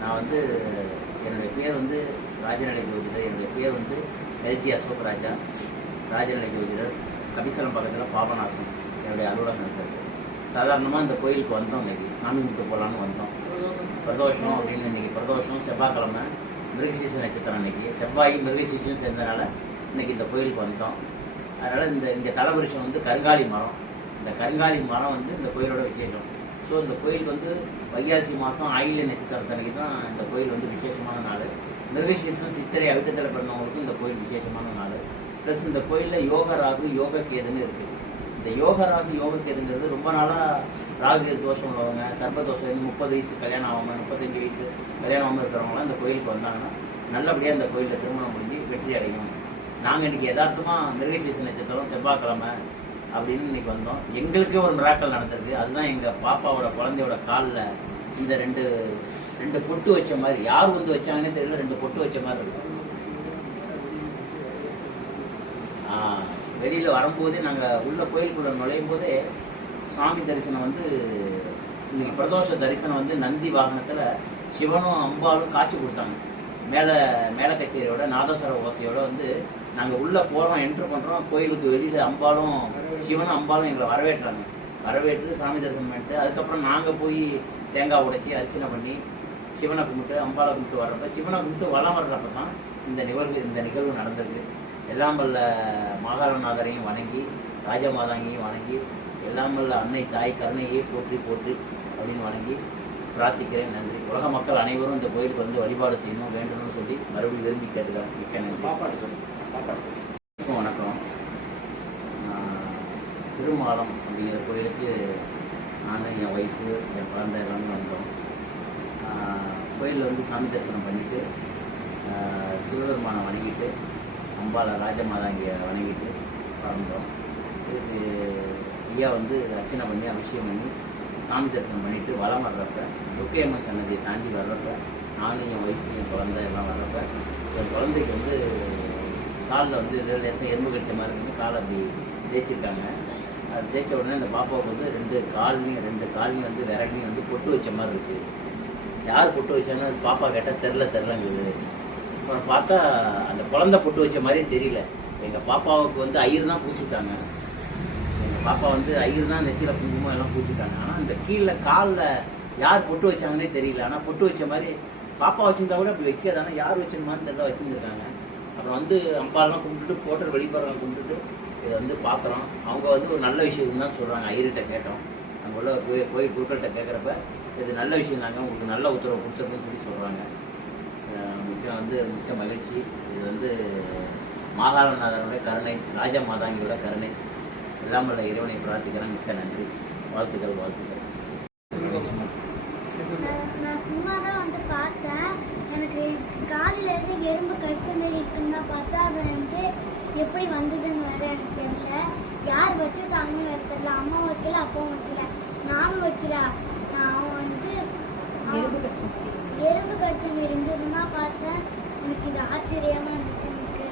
நான் வந்து என்னுடைய பேர் வந்து ராஜநிலை ஜோதிடர். என்னுடைய பேர் வந்து எல்ஜி அசோக் ராஜா, ராஜநிலை ஜோதிடர். கபிசலம் பக்கத்தில் பாபநாசம் என்னுடைய அலுவலகம் இருக்கிறது. சாதாரணமாக இந்த கோயிலுக்கு வந்தோம், இன்றைக்கி சாமி கும்பிட்டு போகலான்னு வந்தோம். பிரதோஷம் அப்படின்னு இன்றைக்கி பிரதோஷம் செவ்வாய்க்கிழமை, மிருகசீச நட்சத்திரம் இன்றைக்கி செவ்வாய் மிருகசீசம் சேர்ந்தனால இன்றைக்கி இந்த கோயிலுக்கு வந்தோம். அதனால் இங்கே தலபுருஷன் வந்து கருங்காலி மரம். இந்த கருங்காலி மரம் வந்து இந்த கோயிலோட விசேஷம். ஸோ இந்த கோயிலுக்கு வந்து வைகாசி மாதம் ஆயில்ய நட்சத்திரத்தன்னைக்கு தான் இந்த கோயில் வந்து விசேஷமான நாள். மிருகசீரிஷம் சித்திரை அவிட்டத்தில் பிறந்தவங்களுக்கும் இந்த கோயில் விசேஷமான நாள். ப்ளஸ் இந்த கோயிலில் யோக ராகு யோக கேதுன்னு இருக்குது. இந்த யோக ராகு யோக கேதுங்கிறது ரொம்ப நாளாக ராகு தோஷம் உள்ளவங்க, சர்ப தோஷம் 30 வயசு கல்யாணம் ஆகாமல் 35 வயசு கல்யாணம் ஆகாமல் இருக்கிறவங்களாம் இந்த கோயிலுக்கு வந்தாங்கன்னா நல்லபடியாக இந்த கோயிலில் திருமணம் முடிஞ்சு வெற்றி அடையும். நாங்கள் இன்றைக்கி யதார்த்தமாக மிருகசீரிஷ நட்சத்திரம் செவ்வாய்க்கிழமை அப்படின்னு இன்றைக்கி வந்தோம். எங்களுக்கே ஒரு மிராக்கள் நடந்திருக்கு. அதுதான் எங்கள் பாப்பாவோட குழந்தையோட காலில் இந்த ரெண்டு பொட்டு வச்ச மாதிரி, யார் வந்து வச்சாங்கன்னே தெரியல, 2 பொட்டு வச்ச மாதிரி இருக்கும். வெளியில் வரும்போதே நாங்கள் உள்ள கோயிலுக்குள்ளே நுழையும் போதே சாமி தரிசனம் வந்து இன்றைக்கி பிரதோஷ தரிசனம் வந்து நந்தி வாகனத்தில் சிவனும் அம்பாலும் காட்சி கொடுத்தாங்க. மேல கச்சேரியோட நாதஸ்வர ஓசையோட வந்து நாங்கள் உள்ளே போகிறோம், என்ட்ரு பண்ணுறோம். கோயிலுக்கு வெளியில் அம்பாலும் சிவனும் அம்பாலும் எங்களை வரவேற்றாங்க. வரவேற்று சாமி தரிசனம் பண்ணிட்டு அதுக்கப்புறம் நாங்கள் போய் தேங்காய் உடைச்சி அர்ச்சனை பண்ணி சிவனை கும்பிட்டு அம்பாவை கும்பிட்டு வர்றப்ப, சிவனை கும்பிட்டு வளம் வர்றப்ப தான் இந்த நிகழ்வு நடந்திருக்கு. எல்லாம் வல்ல மாகாளநாதரையும் வணங்கி, ராஜமாதாங்கியும் வணங்கி, எல்லாம் வல்ல அன்னை தாய் கருணையே போற்றி போற்றி அப்படின்னு வணங்கி பிரார்த்திக்கிறேன். நன்றி. உலக மக்கள் அனைவரும் இந்த கோயிலுக்கு வந்து வழிபாடு செய்யணும் வேண்டணும்னு சொல்லி மறுபடியும் விரும்பி கேட்டுக்கிறேன். மிக்க நன்றி. வணக்கம். திருமாலம் அப்படிங்கிற கோயிலுக்கு நான், என் ஒய்ஃபு, என் குழந்தை எல்லாமே வந்தோம். கோயிலில் வந்து சாமி தரிசனம் பண்ணிவிட்டு சிவபெருமானை வணங்கிட்டு அம்பாளை ராஜமாதாங்கியை வணங்கிட்டு வந்தோம். இதுக்கு ஐயா வந்து அர்ச்சனை பண்ணி அபிஷேகம் பண்ணி சாமி தரிசனம் பண்ணிவிட்டு வளம் வர்றப்ப துர்க்கையம்மன் சன்னதியை தாண்டி வர்றப்ப நானும் என் ஒய்ஃபு என் குழந்தை எல்லாம் வர்றப்ப என் குழந்தைக்கு வந்து காலில் வந்து லேசாக எறும்பு கடிச்ச மாதிரி இருந்து காலை அப்படி தேய்ச்சிருக்காங்க. அது தேய்ச்ச உடனே அந்த பாப்பாவுக்கு வந்து 2 கால்லையும் வந்து விரலையும் வந்து பொட்டு வச்ச மாதிரி இருக்குது. யார் பொட்டு வச்சாங்க அது பாப்பா கேட்டால் தெரிலங்குது. அப்புறம் பார்த்தா அந்த குழந்தை பொட்டு வச்ச மாதிரியே தெரியல. எங்கள் பாப்பாவுக்கு வந்து ஐயர் தான் பூசிட்டாங்க. எங்கள் பாப்பா வந்து ஐயர் தான் நெத்தியில் குங்குமம் எல்லாம் பூசிட்டாங்க. ஆனால் இந்த கீழே காலில் யார் பொட்டு வச்சாங்கன்னே தெரியல. ஆனால் பொட்டு வச்ச மாதிரி பாப்பா வச்சுருந்தா கூட அப்படி வைக்காதானே, யார் வச்சிருமான்னு தெரியல வச்சுருந்துருக்காங்க. அப்புறம் வந்து அம்பாலாம் கும்பிட்டுட்டு போட்டு வெளிப்பாடுலாம் கும்பிட்டுட்டு இதை வந்து பார்க்குறோம். அவங்க வந்து ஒரு நல்ல விஷயம் தான் சொல்கிறாங்க. ஐயர்கிட்ட கேட்டோம், அங்கே உள்ள கோயில் குருக்கள்கிட்ட கேட்குறப்ப இது நல்ல விஷயம் தாங்க, உங்களுக்கு நல்ல உத்தரவு கொடுத்துருக்குன்னு சொல்லி சொல்கிறாங்க. மிக்க மகிழ்ச்சி. இது வந்து மாகாளநாதனுடைய கருணை, ராஜா மாதாங்கியோட கருணை. எல்லாம் உள்ள இறைவனை பிரார்த்திக்கிறேன். மிக்க நன்றி. வாழ்த்துக்கள். நான் சும்மா தான் வந்து பார்த்தேன். எனக்கு காலில் இருந்து எறும்பு கடிச்ச மாதிரி இருக்குன்னு தான் பார்த்தா, அதை வந்து எப்படி வந்ததுன்னு வேறு எனக்கு தெரியல. யார் வச்சுட்டாங்கன்னு வேறு தெரியல. அம்மா வைக்கல, அப்பாவும் வைக்கல, நானும் வைக்கல. அவன் வந்து எறும்பு கடிச்ச மாதிரி இருந்ததுன்னா பார்த்தேன். எனக்கு இது ஆச்சரியமாக இருந்துச்சு. எனக்கு